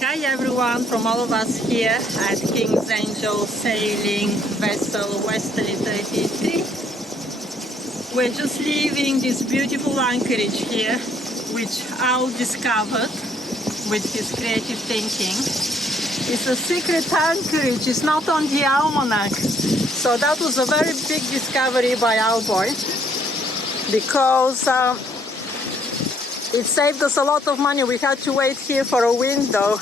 Hi everyone, from all of us here at King's Angel sailing vessel Westerly 33. We're just leaving this beautiful anchorage here, which Al discovered with his creative thinking. It's a secret anchorage, it's not on the almanac. So that was a very big discovery by Al boy, because it saved us a lot of money. We had to wait here for a window,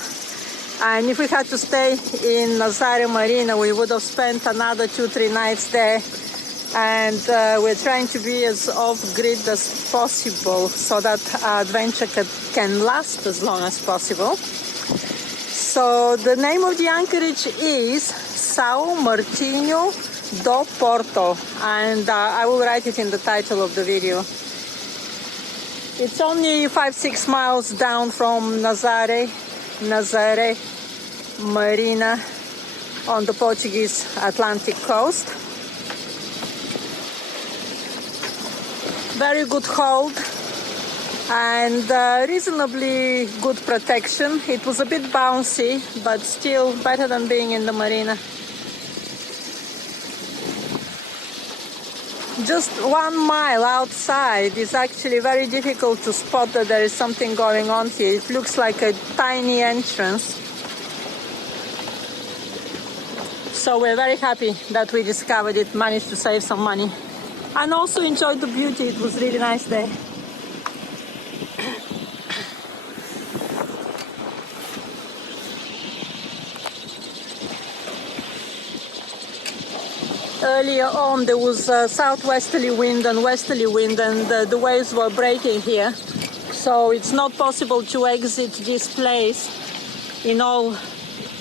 and if we had to stay in Sao Martinho, we would have spent another 2-3 nights there. And we're trying to be as off-grid as possible so that our adventure can last as long as possible. So the name of the anchorage is Sao Martinho do Porto, and I will write it in the title of the video. It's only 5-6 miles down from Nazaré Marina on the Portuguese Atlantic coast. Very good hold and reasonably good protection. It was a bit bouncy, but still better than being in the marina. Just 1 mile outside is actually very difficult to spot that there is something going on here. It looks like a tiny entrance. So we're very happy that we discovered it, managed to save some money, and also enjoyed the beauty. It was really nice day. Earlier on there was a southwesterly wind and westerly wind, and the waves were breaking here. So it's not possible to exit this place in all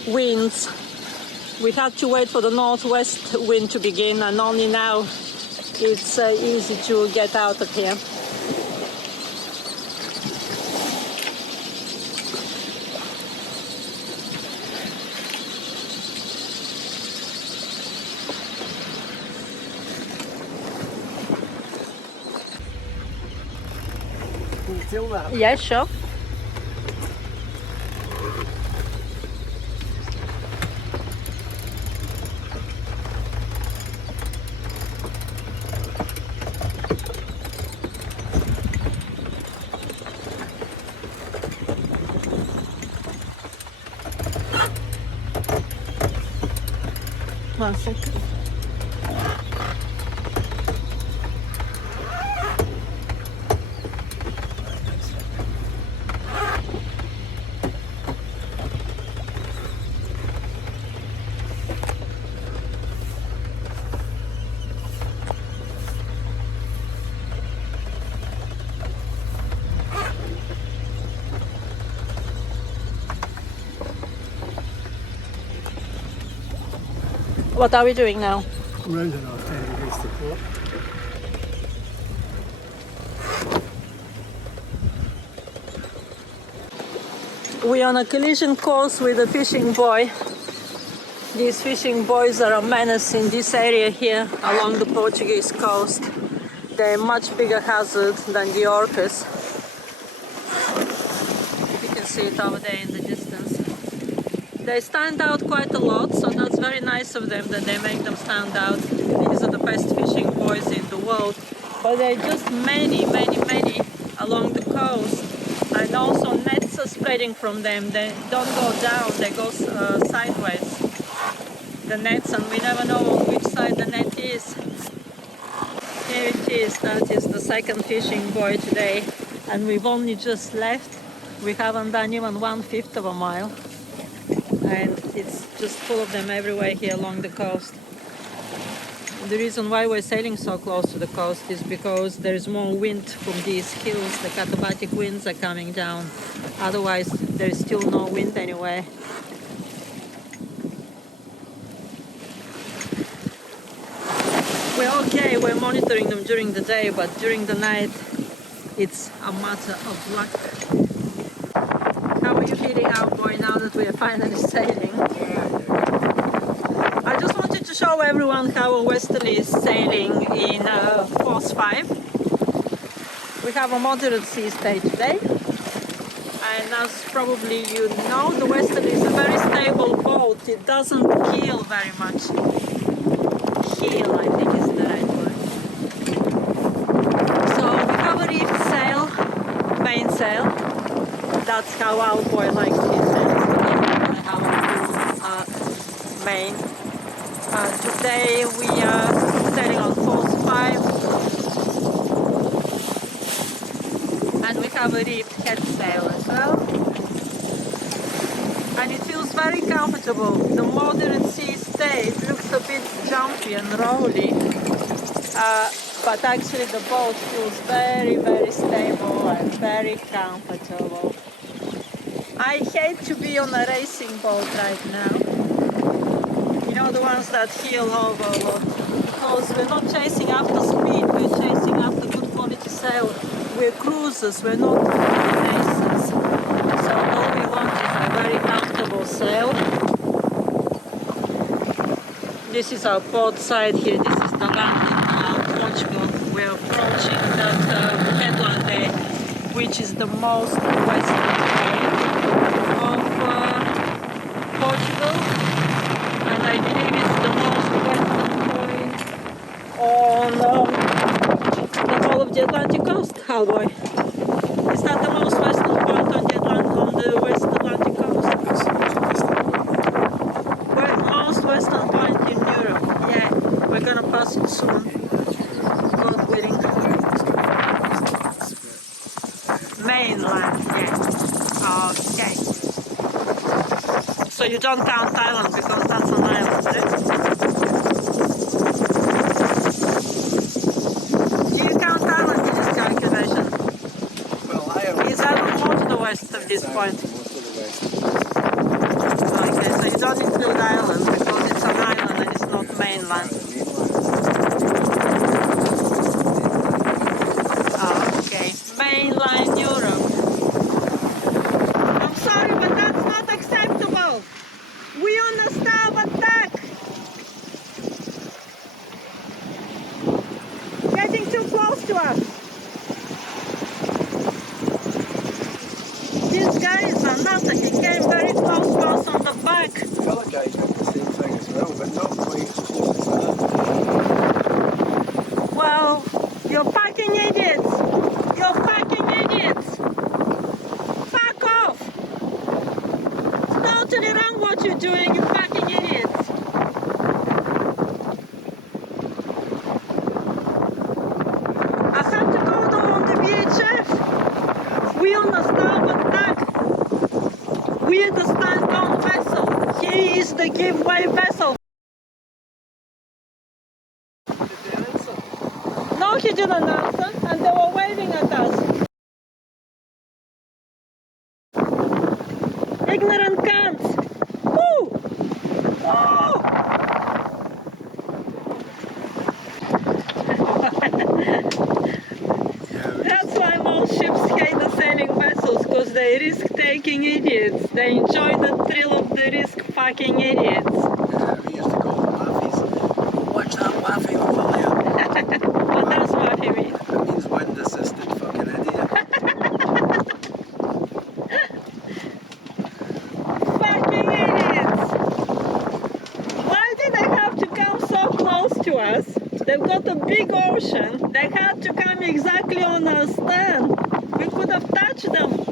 winds. We had to wait for the northwest wind to begin, and only now it's easy to get out of here. Yeah, sure. One second. What are we doing now? Rounding off heading against the port. We're on a collision course with a fishing buoy. These fishing buoys are a menace in this area here along the Portuguese coast. They're a much bigger hazard than the orcas. You can see it over there in the distance. They stand out quite a lot, so that's very nice of them that they make them stand out. These are the best fishing buoys in the world. But there are just many along the coast. And also nets are spreading from them. They don't go down, they go sideways. The nets, and we never know on which side the net is. Here it is, that is the second fishing buoy today. And we've only just left. We haven't done even 1/5 of a mile. And it's just full of them everywhere here along the coast. The reason why we're sailing so close to the coast is because there's more wind from these hills. The katabatic winds are coming down. Otherwise, there's still no wind anywhere. We're okay, we're monitoring them during the day, but during the night, it's a matter of luck. How are you feeling out, boy, now that we are finally sailing? I just wanted to show everyone how a westerly is sailing in force 5. We have a moderate sea state today, And as probably you know, the Westerly is a very stable boat. It doesn't keel very much. Keel, I think is the right word. So we have a reefed sail, mainsail. That's how our boy likes his sails. I have a main. Today we are sailing on course 5. And we have a reefed head sail as well. And it feels very comfortable. The moderate sea state looks a bit jumpy and rolly, but actually the boat feels very, very stable and very comfortable. I hate to be on a racing boat right now. You know, the ones that heel over a lot. Because we're not chasing after speed, we're chasing after good quality sail. We're cruisers, we're not racers. So all we want is a very comfortable sail. This is our port side here. This is the land in Portugal. We're approaching that headland there, which is the most western point of Portugal. And I believe it's the most western point on the whole of the Atlantic coast, Hellboy. Is that the most western point on the West Atlantic coast? Most western point in Europe. Yeah, we're gonna pass it soon, God willing. Mainland, yeah. Okay. So you don't count Thailand because that's an island, eh? Do you count Thailand in this calculation? Well, Is Ireland more to the west of this point? Okay, so you don't include Ireland because it's an island and it's not mainland. Okay, mainland Europe. I'm sorry, but that's not acceptable. We on the starboard tack. Getting too close to us. This guy is a nutter. He came very close to us on the back. the other guy did the same thing as well, but not quite as close as that. Well, you're fucking idiots. You're fucking idiots. Fuck off. It's totally wrong what you're doing, you fucking idiots. I have to go down on the VHF. We on the starboard tack. We are the stand-down vessel. He is the giveaway vessel. No, he didn't answer, and they were waving at us. Ignorant cunts. Woo! Woo! That's why most ships hate the sailing vessels, because they risk-taking idiots. They enjoy the thrill of the risk fucking idiots. We used to call them WAFIs. Watch that WAFI over there. What does WAFI mean? It means wind assisted fucking idiot. Fucking idiots! Why did they have to come so close to us? They've got a big ocean. They had to come exactly on our stern. We could have touched them.